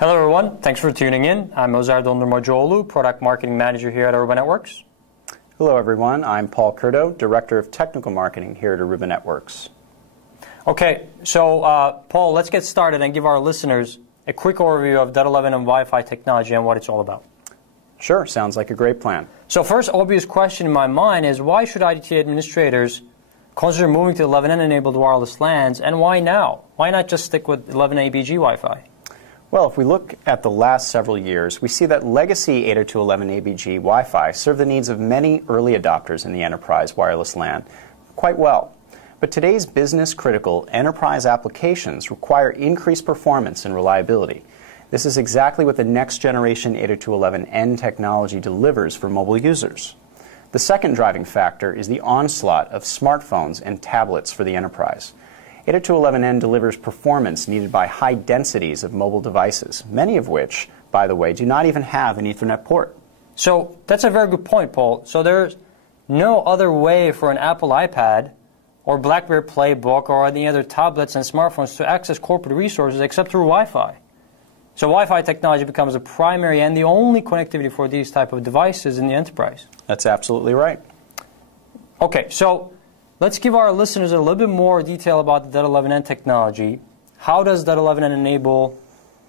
Hello everyone, thanks for tuning in. I'm Ozar Dondurmacıoğlu, Product Marketing Manager here at Aruba Networks. Hello everyone, I'm Paul Curto, Director of Technical Marketing here at Aruba Networks. Okay, so Paul, let's get started and give our listeners a quick overview of .11 and Wi-Fi technology and what it's all about. Sure, sounds like a great plan. So first obvious question in my mind is why should IT administrators consider moving to 11N-enabled wireless LANs, and why now? Why not just stick with 11ABG Wi-Fi? Well, if we look at the last several years, we see that legacy 802.11n.mov Wi-Fi served the needs of many early adopters in the enterprise wireless LAN quite well. But today's business-critical enterprise applications require increased performance and reliability. This is exactly what the next-generation 802.11n technology delivers for mobile users. The second driving factor is the onslaught of smartphones and tablets for the enterprise. 802.11n delivers performance needed by high densities of mobile devices, many of which, by the way, do not even have an Ethernet port. So that's a very good point, Paul. So there's no other way for an Apple iPad or BlackBerry Playbook or any other tablets and smartphones to access corporate resources except through Wi-Fi. So Wi-Fi technology becomes a primary and the only connectivity for these type of devices in the enterprise. That's absolutely right. Okay, so let's give our listeners a little bit more detail about the .11n technology. How does .11n enable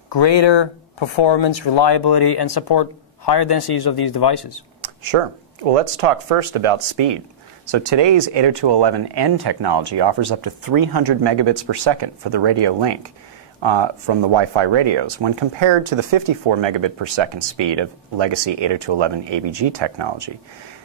greater performance, reliability, and support higher densities of these devices? Sure. Well, let's talk first about speed. So today's 802.11n technology offers up to 300 megabits per second for the radio link from the Wi-Fi radios when compared to the 54 megabit per second speed of legacy 802.11abg technology.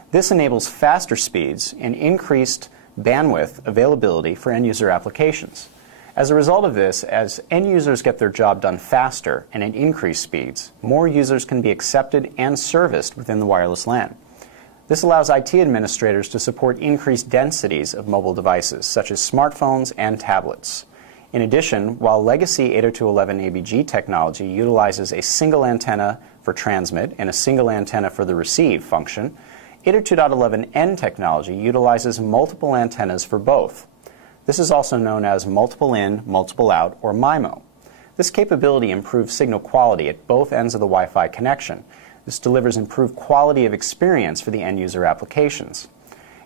This enables faster speeds and increased bandwidth availability for end-user applications. As a result of this, as end users get their job done faster and at increased speeds, more users can be accepted and serviced within the wireless LAN. This allows IT administrators to support increased densities of mobile devices, such as smartphones and tablets. In addition, while legacy 802.11abg technology utilizes a single antenna for transmit and a single antenna for the receive function, 802.11n technology utilizes multiple antennas for both. This is also known as multiple in, multiple out, or MIMO. This capability improves signal quality at both ends of the Wi-Fi connection. This delivers improved quality of experience for the end-user applications.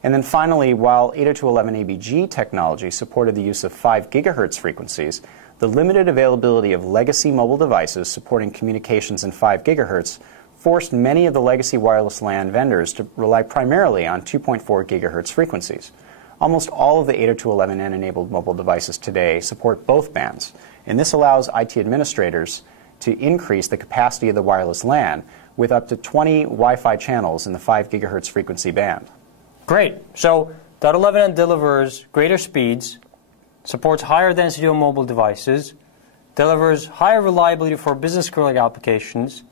And then finally, while 802.11abg technology supported the use of 5 gigahertz frequencies, the limited availability of legacy mobile devices supporting communications in 5 gigahertz forced many of the legacy wireless LAN vendors to rely primarily on 2.4 gigahertz frequencies. Almost all of the 802.11n enabled mobile devices today support both bands, and this allows IT administrators to increase the capacity of the wireless LAN with up to 20 Wi-Fi channels in the 5 gigahertz frequency band. Great. So .11n delivers greater speeds, supports higher density of mobile devices, delivers higher reliability for business-critical applications,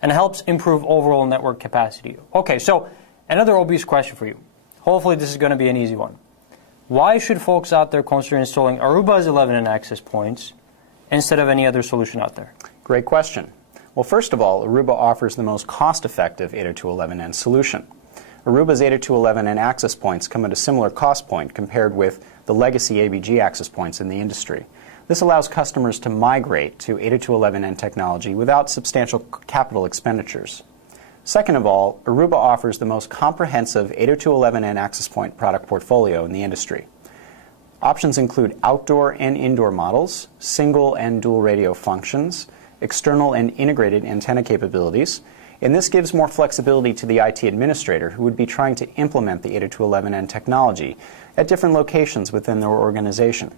and helps improve overall network capacity. Okay, so another obvious question for you. Hopefully this is going to be an easy one. Why should folks out there consider installing Aruba's 11N access points instead of any other solution out there? Great question. Well, first of all, Aruba offers the most cost-effective 802.11n solution. Aruba's 802.11n access points come at a similar cost point compared with the legacy ABG access points in the industry. This allows customers to migrate to 802.11n technology without substantial capital expenditures. Second of all, Aruba offers the most comprehensive 802.11n access point product portfolio in the industry. Options include outdoor and indoor models, single and dual radio functions, external and integrated antenna capabilities, and this gives more flexibility to the IT administrator who would be trying to implement the 802.11n technology at different locations within their organization.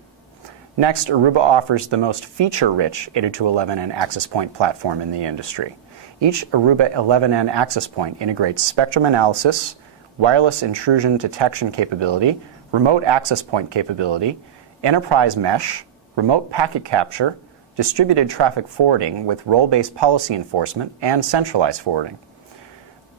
Next, Aruba offers the most feature-rich 802.11n access point platform in the industry. Each Aruba 11n access point integrates spectrum analysis, wireless intrusion detection capability, remote access point capability, enterprise mesh, remote packet capture, distributed traffic forwarding with role-based policy enforcement, and centralized forwarding.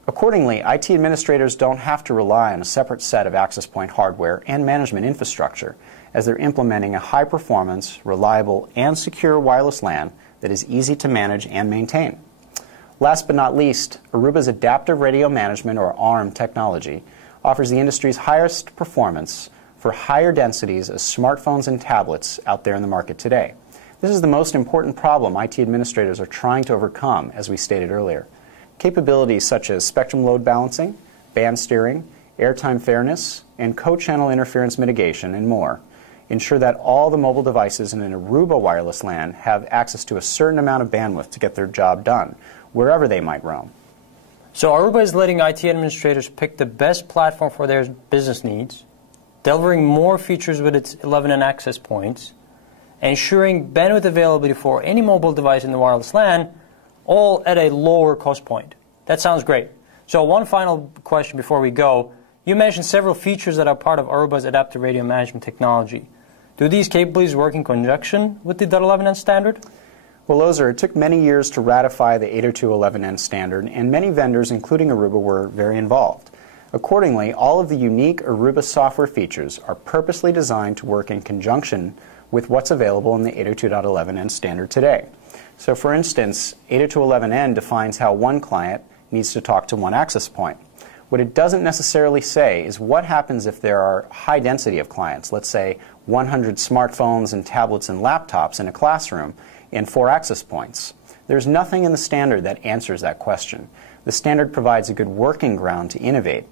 Accordingly, IT administrators don't have to rely on a separate set of access point hardware and management infrastructure as they're implementing a high-performance, reliable, and secure wireless LAN that is easy to manage and maintain. Last but not least, Aruba's Adaptive Radio Management, or ARM technology, offers the industry's highest performance for higher densities of smartphones and tablets out there in the market today. This is the most important problem IT administrators are trying to overcome, as we stated earlier. Capabilities such as spectrum load balancing, band steering, airtime fairness, and co-channel interference mitigation, and more ensure that all the mobile devices in an Aruba wireless LAN have access to a certain amount of bandwidth to get their job done, wherever they might roam. So Aruba is letting IT administrators pick the best platform for their business needs, delivering more features with its 11N access points, ensuring bandwidth availability for any mobile device in the wireless LAN, all at a lower cost point. That sounds great. So one final question before we go. You mentioned several features that are part of Aruba's adaptive radio management technology. Do these capabilities work in conjunction with the .11n standard? Well, Ozer, it took many years to ratify the 802.11n standard, and many vendors, including Aruba, were very involved. Accordingly, all of the unique Aruba software features are purposely designed to work in conjunction with what's available in the 802.11n standard today. So, for instance, 802.11n defines how one client needs to talk to one access point. What it doesn't necessarily say is what happens if there are high density of clients, let's say 100 smartphones and tablets and laptops in a classroom and 4 access points. There's nothing in the standard that answers that question. The standard provides a good working ground to innovate.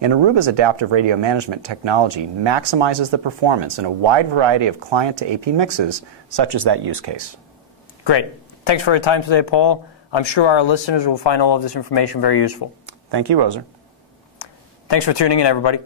And Aruba's adaptive radio management technology maximizes the performance in a wide variety of client to AP mixes, such as that use case. Great. Thanks for your time today, Paul. I'm sure our listeners will find all of this information very useful. Thank you, Ozer. Thanks for tuning in, everybody.